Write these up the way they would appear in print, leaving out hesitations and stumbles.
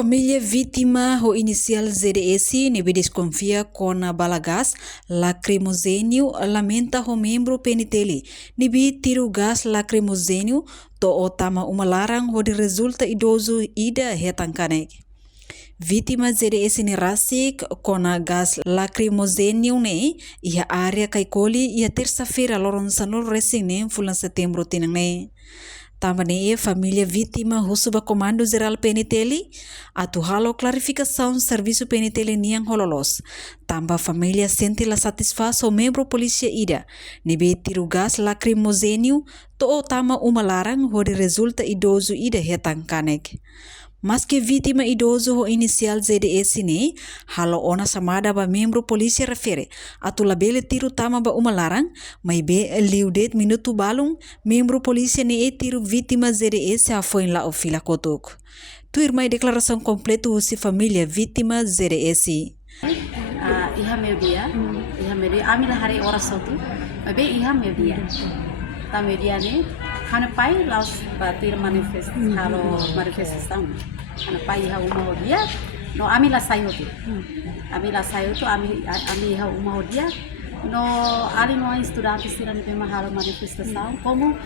Família vítima o inicial ZDS nebe desconfia com a bala gás lacrimogênio lamenta o membro penitele nebe tiro gás lacrimogênio to otama uma larang o de resulta idoso ida hetangkanek. Vítima ZDS ni rasik com a gás lacrimogênio ne ia área kaikoli ia terça-feira loronsanul racing ne bulan setembro tinang ne. Também família vítima rusuba Comando Geral PNTL atu halo clarificação serviço PNTL niang hololos. Tamba família sente la satisfaz o membro polícia ida nebe tiro gás lacrimogênio to otama uma larang hori resulta idoso ida hetang kanek. Mas que vítima idoso o inicial ZDS ni halo ona samada ba membro polícia refere atu labele tiro tama ba uma larang mai be liudet minuto balung membro polícia ni e tiro vítima ZDS a foi lá o fila kotuk. Tu irmã declaração completa se família vítima ZDS. Iha media, amila hari ora sautu, be iha media. Ta media ni hana pai laus batir manifest halo manifestação. Hana pai iha uma dia, no amila sayutu. Amila sayutu ami iha uma dia. No ali no estudante sira ni pema halo manifestação como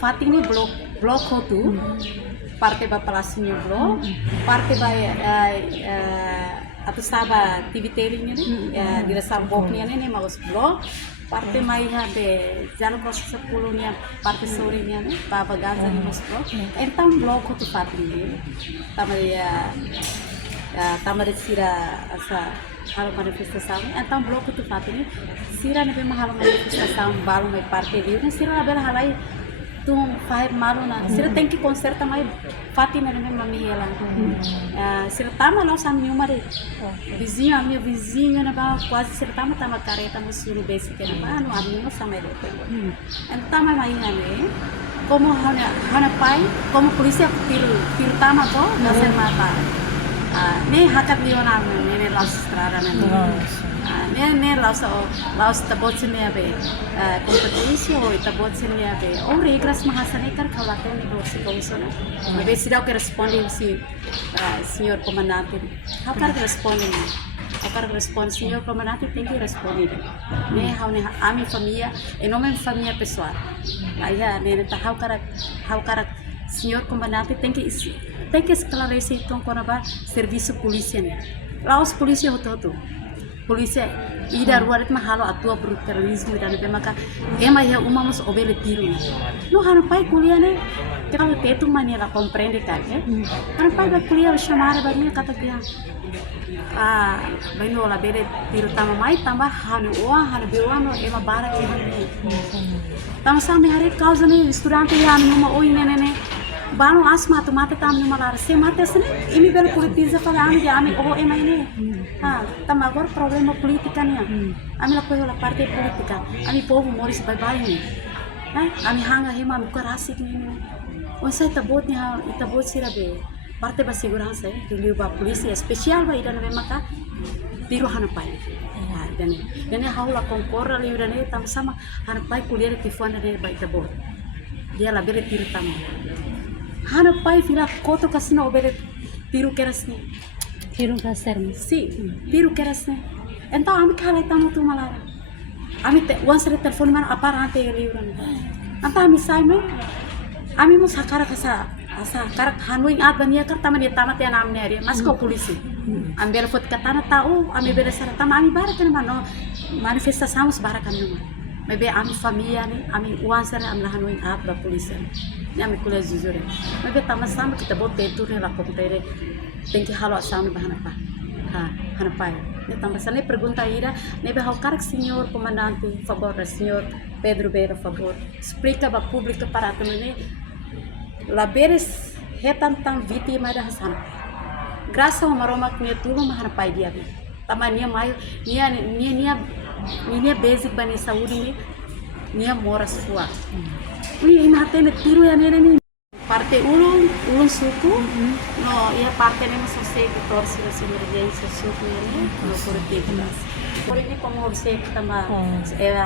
fating ni block hotu parte ba palasinho block, parte ba atau saba activity-nya nih dirasal boknya nih maus blog parte mai habe jalan proses 10-nya parte sore-nya nih baba ganza nih maus blog entam blog itu patri tamar sira asa halo manifestação entam blog itu patri sira nih memang halo manifestação baru mai parte dia sira abel halai tu faz malo na sira tem que consertar mais Fatima na minha mamila sira tama lá sam nenhuma de vizinho a minha vizinha na ba quase sira tama careta no suru basic na ba no amigo sama ele então tama mai hane como hana pai como polícia pil tama to na ser mata ne hakat liona ne la strada ne laus tabot sini abe kompetisi o tabot sini abe o regras mahasane kar khawaten negócio komisioner abe sida que responde si senhor comandante how kar responde senhor comandante tem que responder ne ami família e nome família pessoal aí ne ta how kar senhor comandante tem que esclarecer então quando vai serviço polícia né laus polícia todo polícia ida ruaret mahalo atua brutalismo dan pemaka ema ya umamos obele tiro no hanu pai kuliah ne kalau tetu maniera comprende kake hanu pai ba kuliah chamar barinha kata dia beno la bele tiro tama mai tambah hanu bewano ema bara ke hanu tama same hari causa ne estudante ya numa oi ne Bano asma tu mate tam numa lar se mate sene imi bel politiza fala ami oh ema ini tam agora problema política nia ami la coisa la parte política ami povo moris bye bye ni ami hanga hema nukar asik ni onsa itabot sira be parte ba segurança de ba polícia especial ba ida na maka tiro hana pai dan haula concorra li ida ne tam sama hana pai kuliah di fona de ba itabot dia la bele tiro tam hana pai fila koto kasino obere tiru kerasne si tiru kerasne então ami kala tamu tu malara ami te once re telefone man aparante liuran anta ami sai me ami mo sakara kasa asa karak hanuing at bania kar tamani tamat ya namne ari mas ko polisi ambil foto katana tau ami bere sara tama ami barakan mano manifestação barakan no mebe ami família ni ami uansara am lahanuing at ba polisi ni ami kuliah jujur mebe tama sama kita bote tu ne la comptere tem que halo sama bahana pa hana pai ne tama sane pergunta ira nebe hau karak senhor comandante favor senhor Pedro Beira favor explica ba público para atene la beres hetantam vítima da hasan graça ao maroma que tudo mahana pai dia tama nia maio nia basic bani saúde nia mora sua ni imate ne tiru ya nene ni parte ulun suku no ia parte ne sose que torce se emergência suku ne no corretivo por ini como você tama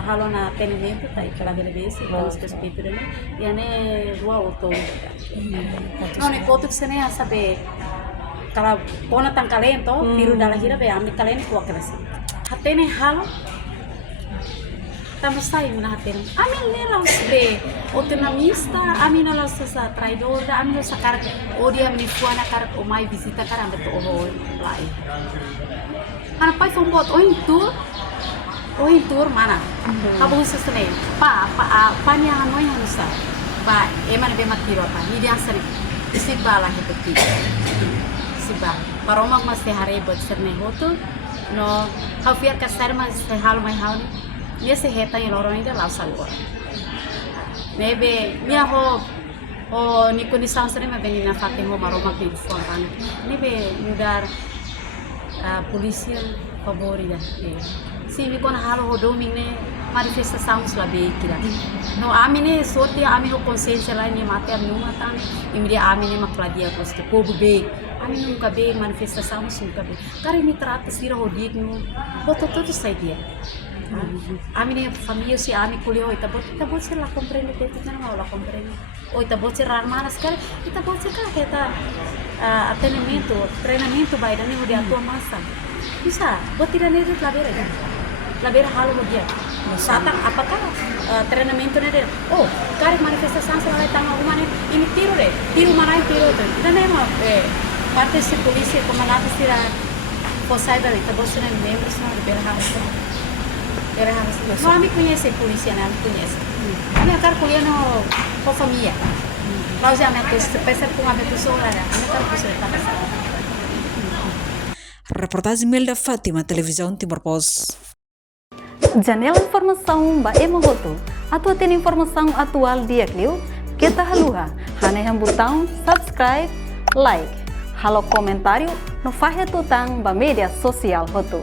halo na atendimento tá aquela agradece com respeito né e ne rua auto no ne kotuk sene a saber kalau kona tang kalen to tiru dalah hira be ambil kalen kuat kelas hatene halo tamo sai muna hatene amin nela be autonomista amin nela sa traidor amin sa kar odia mini fuana kar o mai visita kar ambe to o lai ana pai fombot o tour mana abo sesene pa nya hanoi hanusa ba emana be matiro pa ni dia sare sibala hepeti siba paroma mas se hare bot serne hoto no hafiar ka sar mas se hal mai hal ni se heta ni loro ainda la salwa nebe nya ho o ni kuni sansre ma benina fatin ho maroma pe fontan nebe mudar polícia favorita sim me quando halo ho doming ne manifestação slabe kira no amine sorti ami ho consciência lá ni mate am numa tan imdia amine makladia koste povo be ami nunca be manifestação nunca be cara me trata sira ho digno boto todo sai dia amine família se ami colheu e tá bot se la compreende que tu não la compreende ou tá bot se rarmanas cara e tá bot se cara que tá treinamento vai dani ho dia tua massa bisa bot tidak nere la vera halo dia satang apakah treinamento nere oh cara manifestação se vai tanga uma ini tiro mana tiro tu dan ema parte se polícia comandante tira posai dari tabos na membros na vera halo no ami conhece polícia né ami conhece ami akar kuliah no po famílialau já me pensa com a pessoa lá ami akar pessoa tá passando. Reportagem Melda Fátima, Televisão Timor Pos. Janela informação ba emogoto. Atua tem informação atual dia Clio. Kita haluha. Hane yang botão subscribe, like. Halo comentário no fahe tutang ba media sosial hoto.